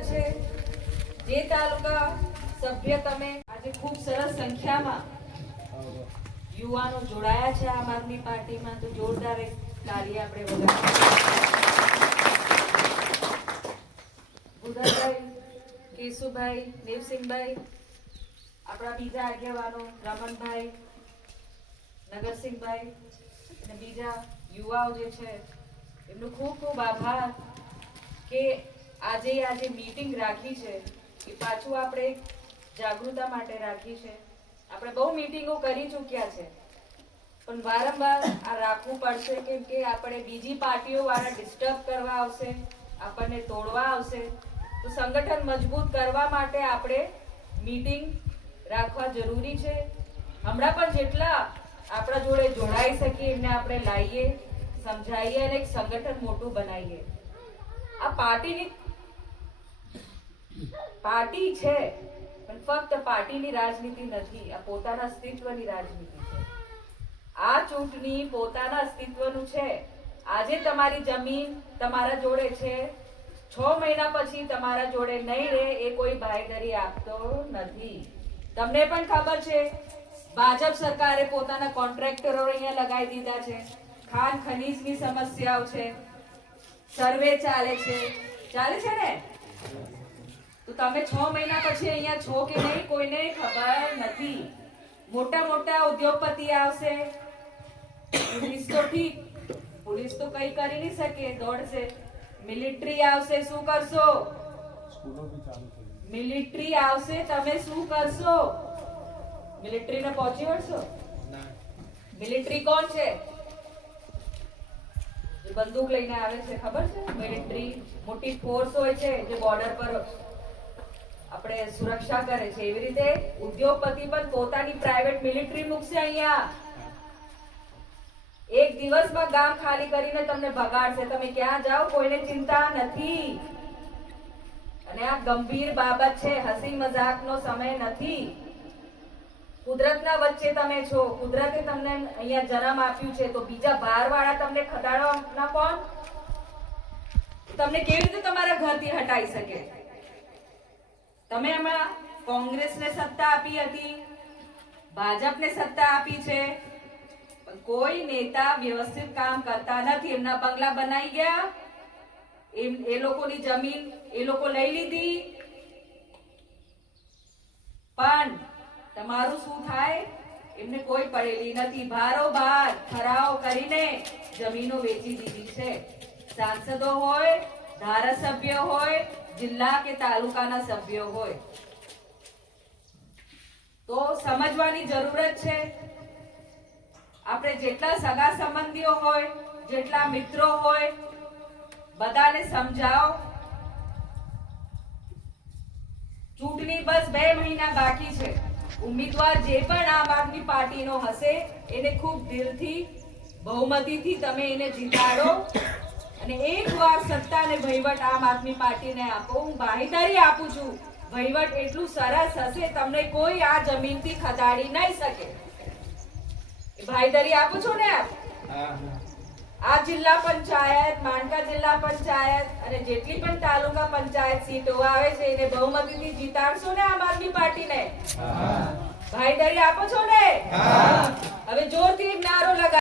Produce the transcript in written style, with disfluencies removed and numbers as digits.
જરૂરત છે જે તાલુકા સભ્ય તમે આજે ખૂબ સરસ સંખ્યામાં યુવાનો જોડાયા છે આમ આદમી પાર્ટીમાં, તો જોરદાર એક તાળી આપણે બુધાભાઈ, કેશુભાઈ, દેવસિંહભાઈ, આપણા બીજા આગેવાનો રમણભાઈ, નગરસિંહભાઈ અને બીજા યુવાઓ જે છે એમનો ખૂબ ખૂબ આભાર કે આજે મીટિંગ રાખી છે એ પાછું આપણે જાગૃતતા માટે રાખી છે. આપણે બહુ મીટિંગો કરી ચૂક્યા છે પણ વારંવાર આ રાખવું પડશે કેમ કે આપણે બીજી પાર્ટીઓ વાળા ડિસ્ટર્બ કરવા આવશે, આપણને તોડવા આવશે, તો સંગઠન મજબૂત કરવા માટે આપણે મીટિંગ રાખવા જરૂરી છે. હમણાં પણ જેટલા આપણા જોડે જોડાઈ શકીએ એમને આપણે લાવીએ, સમજાવીએ અને એક સંગઠન મોટું બનાવીએ. આ પાર્ટી છે પણ ફક્ત પાર્ટીની રાજનીતિ નથી, આ પોતાના અસ્તિત્વની રાજનીતિ છે. આ ચૂંટણી પોતાના અસ્તિત્વનું છે. આજે તમારી જમીન તમારા જોડે છે, 6 મહિના પછી તમારા જોડે નહીં રહે એ કોઈ બાંયધરી આપતો નથી. તમને પણ ખબર છે ભાજપ સરકારે પોતાના કોન્ટ્રાક્ટરો અહીંયા લગાવી દીધા છે. ખાન ખનીજની સમસ્યાઓ છે, સર્વે ચાલે છે ને, તો તમે 6 મહિના પછી અહીંયા છો કે નહીં કોઈને ખબર નથી. મોટા મોટા ઉદ્યોગપતિ આવશે, પોલીસ તો ઠીક, પોલીસ તો કઈ કરી નહીં શકે, દોડશે. મિલિટરી આવશે, શું કરશો? મિલિટરી આવશે, તમે શું કરશો? મિલિટરીને પહોંચી વળશો? મિલિટરી કોણ છે? જે બંદૂક લઈને આવે છે, ખબર છે? મિલિટરી મોટી ફોર્સ હોય છે જે બોર્ડર પર આપણે સુરક્ષા કરે છે. એવી રીતે ઉદ્યોગપતિ પણ પોતાની પ્રાઇવેટ મિલિટરી મૂકશે અહીંયા. એક દિવસમાં ગામ ખાલી કરીને તમને ભગાડશે. તમે ક્યાં જાઓ કોઈને ચિંતા નથી. અને આ ગંભીર બાબત છે, હસી મજાકનો સમય નથી. કુદરતના વચ્ચે તમે છો, કુદરતે તમને અહીંયા જન્મ આપ્યું છે, તો બીજા બહારવાળા તમને ખદાડવાના કોણ? તમને કેવી રીતે તમારા ઘરથી હટાવી શકે? તમે હમણાં કોંગ્રેસને સત્તા આપી હતી, ભાજપને સત્તા આપી છે, પણ કોઈ નેતા વ્યવસ્થિત કામ કરતા નથી. એમના બંગલા બનાવી ગયા, એ લોકોની જમીન એ લોકો લઈ લીધી, પણ તમારું શું થાય એમને કોઈ પડેલી નથી. બારોબાર ઠરાવ કરીને જમીનો વેચી દીધી છે. સાંસદો હોય, ધારાસભ્ય હોય, જિલ્લા કે તાલુકાના સભ્યો હોય, તો સમજવાની જરૂરત છે. આપણે જેટલા સગા સંબંધીઓ હોય, જેટલા મિત્રો હોય, બધાને સમજાવો. ચૂંટણી બસ 2 મહિના બાકી છે. ઉમેદવાર જે પણ આમ આદમી પાર્ટીનો હશે એને ખૂબ દિલથી, બહુમતીથી તમે એને જીતાડો અને એકવાર સત્તા અને વહીવટ આમ આદમી પાર્ટીને આપો. હું બાંહેધરી આપું છું, વહીવટ એટલું સરસ હશે તમને કોઈ આ જમીનથી ખદાડી નહીં શકે. બાંહેધરી આપું છું ને આપ? આ જિલ્લા પંચાયત, માનકા જિલ્લા પંચાયત અને જેટલી પણ તાલુકા પંચાયત સીટો આવે છે એને બહુમતીથી જીતાડશો ને આમ આદમી પાર્ટીને? બાંહેધરી આપો છો ને? હવે જોરથી એક નારો લગાવો.